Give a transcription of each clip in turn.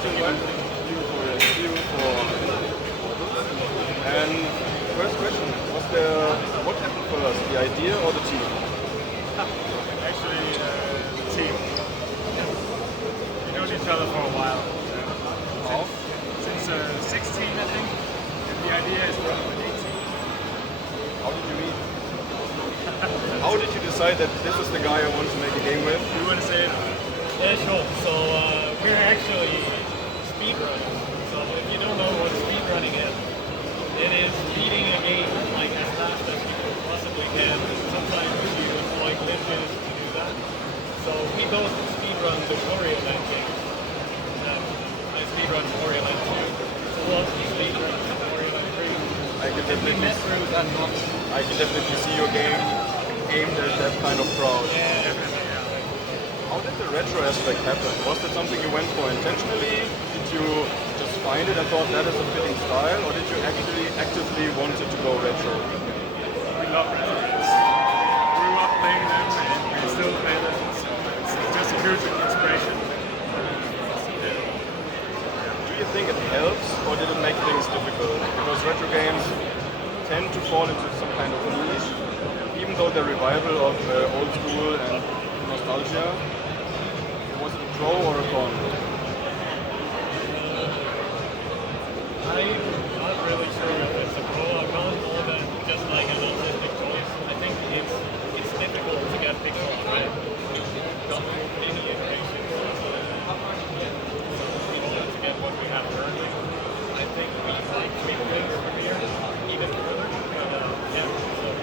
Well, thank you for your interview. And first question, what happened first, the idea or the team? Actually, the team. We known each other for a while. How? Since 16, I think. And the idea is working with 18. How did you meet? How did you decide that this is the guy I want to make a game with? Do you want to say it? Yeah, sure. So we're actually speedrunners. So if you don't know what speedrunning is, it is beating a game like as fast as you possibly can. Sometimes you employ glitches to do that. So we both speedrun the Wario Land games. I speedrun Wario Land 2. So we'll speedrun Wario Land 3. We met through that box. I can definitely see your game aimed at that kind of crowd. Yeah. How did the retro aspect happen? Was that something you went for intentionally? Did you just find it and thought that is a fitting style, or did you actually actively wanted to go retro? We love retro games. We grew up playing them and we still play them. So it's just a huge inspiration. Do you think it helps, or did it make things difficult? Because retro games tend to fall into some kind of niche, even though they're revival of old school and nostalgia. Was it a pro or a con? I'm not really sure if it's a pro or con, more than just like an artistic choice. I think it's difficult to get pixels right. Don't do any iteration. So in order to get what we have currently, I think we like tweak things from here even further. But yeah, so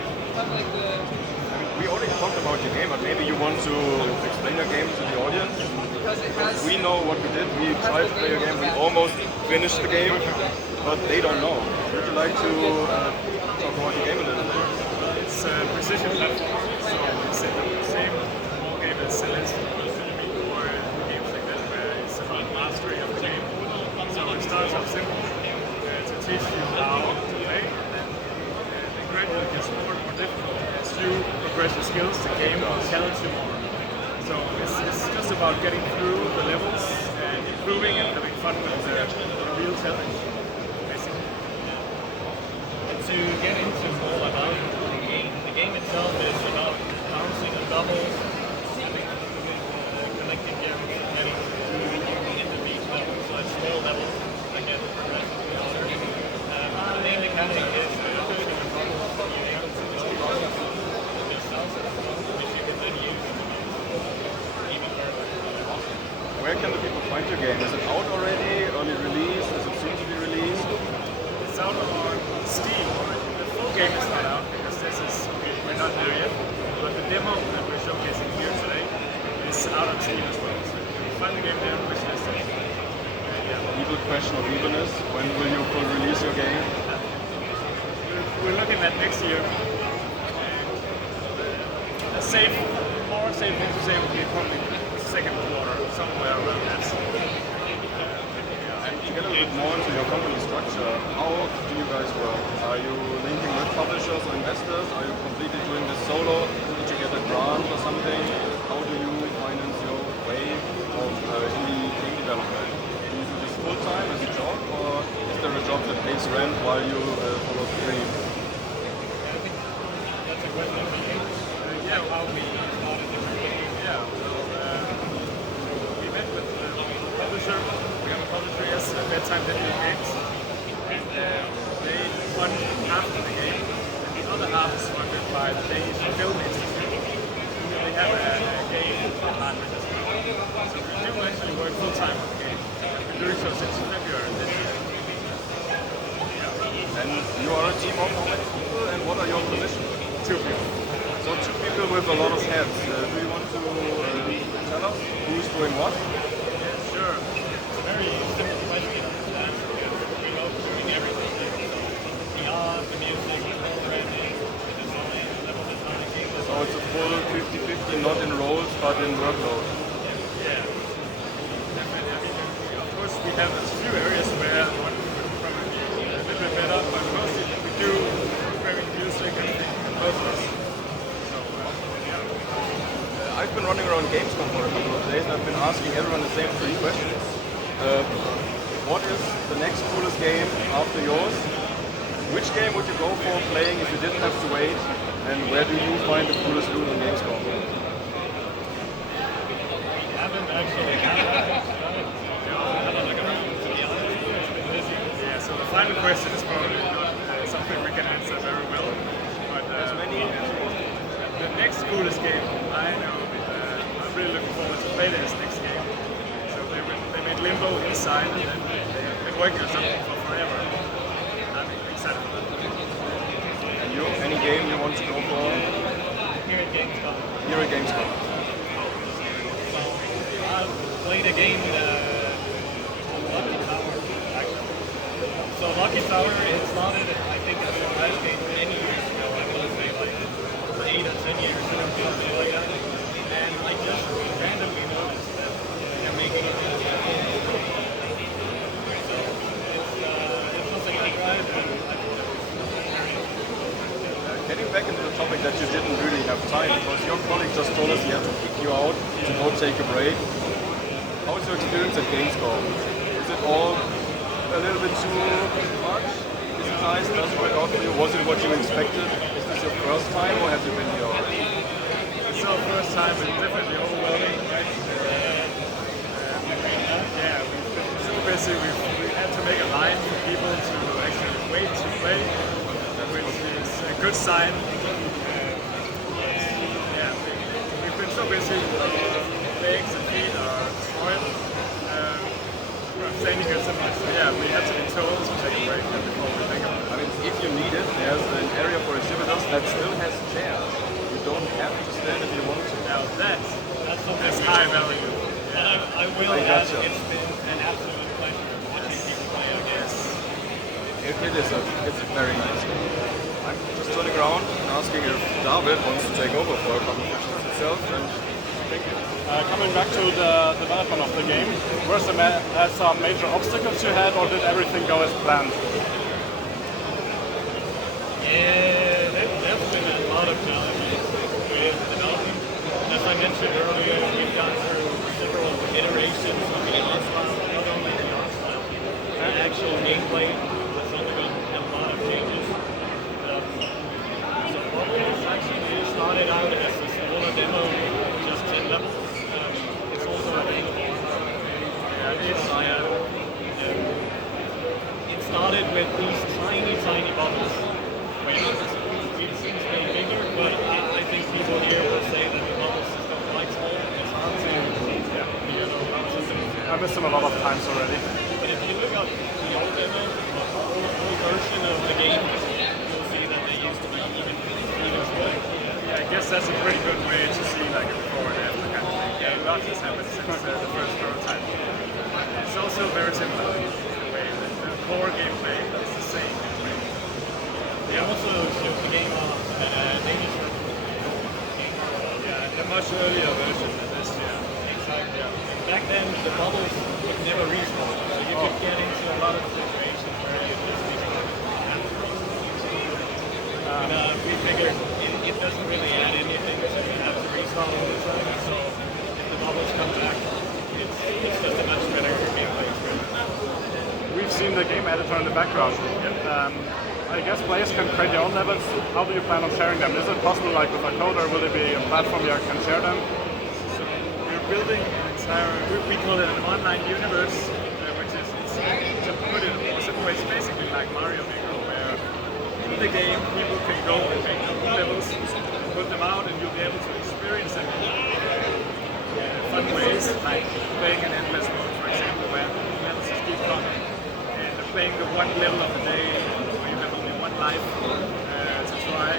We already talked about your game, but maybe you want to explain your game to the audience? Because we know what we did. We tried to play your game. We almost finished the game, but they don't know. Would you like to talk about your game a little bit? It's a precision platform, so it's the same whole game as Celeste or games like that, where it's about mastery of the game. So it starts off simple to teach you how to play, and then gradually gets more and more difficult as you progress your skills. The game will challenge you more. So it's just about getting through the levels and improving and having fun with the real challenge, basically. to get into more about the game itself is about bouncing on doubles, having connecting gems, getting into each level. So it's small levels that get progressively harder. The main mechanic is pushing the bubbles, being able to go yourself, which you can then use even further. Where can the people find your game? Is it out already? Early release? Is it soon to be released? It's out on Steam. The full game is not out because we're not there yet. But the demo that we're showcasing here today is out on Steam as well. So you can find the game there, wish list it. Evil question of evilness. When will you full release your game? We're looking at next year. A more safe thing to say would be probably second quarter, somewhere around that. And to get a little bit more into your company structure, how do you guys work? Are you linking with publishers or investors? Are you completely doing this solo? Did you get a grant or something? How do you finance your way of indie game development? Do you do this full time as a job, or is there a job that pays rent while you follow the dream? That's a question for you. Yeah, How we started the game. yeah. We met with the publisher. We have a publisher, yes, Bedtime Digital Games. And they fund half of the game. And the other half is funded by the Danish Film Institute. They have a game department as well. So we do actually work full time on the game. We've been doing so since February this year. And you are a team of how many people, and what are your positions? 2 people. So 2 people with a lot of hats. Do you want to tell us who's doing what? Yeah, sure. It's a very simple question to answer because we love doing everything. So the art, the music, the programming, the design, level design, game So design. it's a full 50-50, not in roles, but in workload. Yeah. Definitely. I mean, of course, we have a few areas where one would probably be a little bit better, but mostly we do programming, music, everything, both of us. So, I've been running around Gamescom for a couple of days, and I've been asking everyone the same 3 questions. Uh, what is the next coolest game after yours? Which game would you go for playing if you didn't have to wait? And where do you find the coolest loot on Gamescom? Haven't actually had Yeah, so the final question is probably not something we can answer very well. But As many? the next coolest game I know, I'm really looking forward to play this next game. So they made Limbo Inside, and then they've been working on something for forever. I'm excited for that. And you? Any game you want to go for here at Gamescom. here at Gamescom? So I've played a game called Lucky Tower, actually. So Lucky Tower, it started, I think, as a last game many years ago. I want to say like 8 or 10 years ago, something like that. And I just randomly noticed that they're making it into a game. So it's something I tried, and I think that was very interesting. Getting back into the topic that you didn't really have time, because your colleague just told us he had to kick you out to go take a break. How was your experience at Gamescom? Is it all a little bit too much? Is it nice? Does it work out for you? Was it what you expected? Is this your first time or have you been here already? It's our first time, it's definitely overwhelming, right? Yeah, we've been so busy, we had to make a line for people to actually wait to play, which is a good sign. Yeah, we've been so busy, legs and feet are destroyed. We're standing here so much, so yeah, we had to be told to take a break before we think about it. I mean, if you need it, there's an area for exhibitors that still has chairs. You don't have to stand if you want to. Now that's something high value. And I will I add, gotcha. it's been an absolute pleasure watching people play our games. It's a very nice game. I'm just turning around and asking if David wants to take over for a couple of questions himself. And thank you. Coming back to the development of the game, were there some major obstacles you had, or did everything go as planned? Yeah, there's been a lot of challenges with development. As I mentioned earlier, we've gone through several iterations of the art style, not only the art style, the actual gameplay has undergone a lot of changes. So Podcast actually started out as a smaller demo, just 10 levels. It's also available. It started with these tiny bubbles. It seems to be bigger, but I think people here will say that the bubble system is quite small. It's hard to bubble system. I missed them a lot of times already. But if you look up the old demo, the whole version of the game, you'll see that they used to be even smaller. Yeah, I guess that's a pretty good way to see like a before and after kind of thing. Yeah, a lot has happened since the first prototype. It's also very similar in the way that the core gameplay is the same. They also showed the game on Danish version. Yeah, a much earlier version than this, yeah. Exactly. Back then, the bubbles would never respawn, so you could get into a lot of situations where you just have to respawn. And we figured it doesn't really add anything, so you have to respawn all the time. So if the bubbles come back, it's just a much better gameplay experience. We've seen the game editor in the background. I guess players can create their own levels. How do you plan on sharing them? Is it possible, like with a coder, will it be a platform where you can share them? So we're building an entire, we call it an online universe, which is, to put it in more simple ways, basically like Mario Maker, where in the game people can go and make their own levels, put them out, and you'll be able to experience them in fun ways, like playing an endless mode, for example, where levels just keep coming, and playing the one level of the day, where you have only one life to try.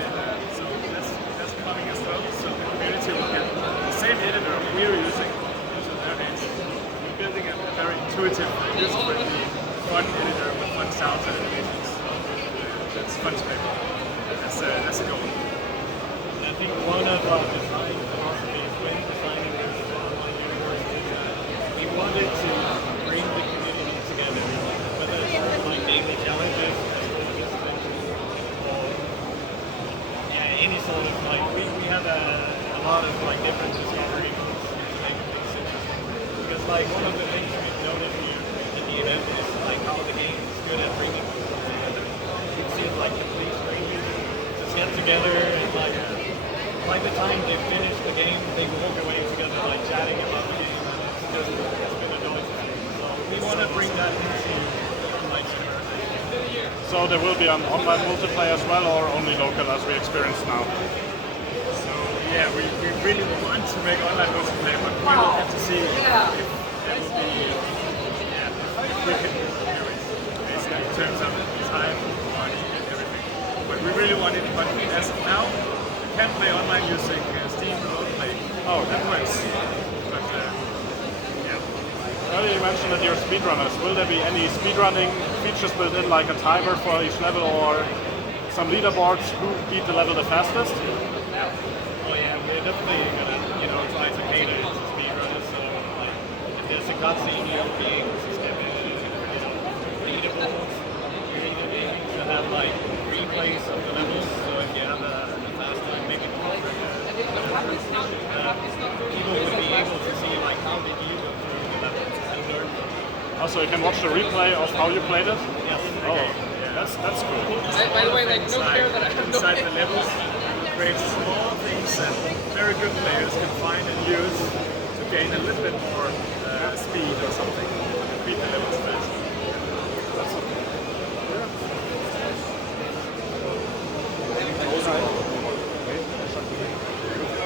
So that's coming as well. So the community will get the same editor we're using into their hands. We're building a very intuitive, user-friendly, fun editor with fun sounds and animations. That's fun to play with. That's a goal. I think one of our design philosophies when designing this online universe is that we wanted to bring the community together, whether it's like daily challenges, or any sort of like we have a lot of like different discovery modes to make things interesting. Because like one of the things we've noticed here event is like how the game is good at bringing people together. You see it like complete strangers just get together and like by the time they finish the game, they walk away together like chatting about the game, and it's been a joy. So we want to bring that into like civilization. So there will be an online multiplayer as well, or only local as we experience now? So yeah, we really want to make online multiplayer, but we will have to see if there will be, if we can do it, basically in terms of time, money, and everything. But we really want it, but as of now, you can play online using Steam Remote Play. Oh, that works. But earlier you mentioned that you're speedrunners. Will there be any speedrunning features built in, like a timer for each level or some leaderboards who beat the level the fastest? Oh yeah, we're definitely gonna, try to cater to speedrunners. So like, if there's a cutscene, you'll be able to skip it. Leaderboards, you're gonna be able to have like replays of the levels. So if you have a fast time, make it more. People will be able to see like how did you go through the levels and learn. Also, you can watch the replay of how you played it? Yes. Oh, that's cool. By the way, like, no care that I have no inside the levels, create small things that very good players can find and use to gain a little bit more speed or something to beat the levels fast.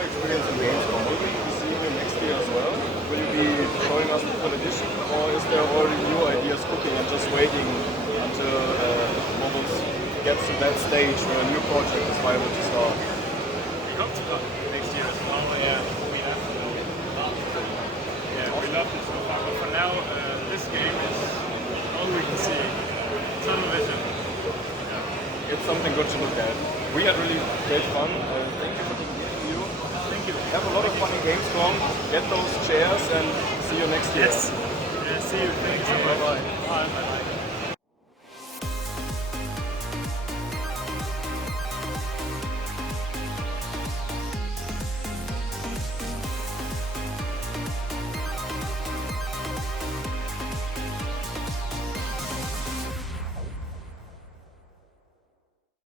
Experience in Gamescom. Will we see you next year as well? Will you be showing us the full edition, or is there already new ideas cooking and just waiting until Mobiles gets to that stage where a new project is viable to start? We hope to come next year as well. We have we love it so far. But for now, this game is all we can see. Tunnel vision. It's something good to look at. We had really great fun. Thank you for taking the interview. Thank you. Have a lot of fun in Gamescom. Get those chairs and see you next year. Yes. See you. Thanks. Bye-bye. Bye.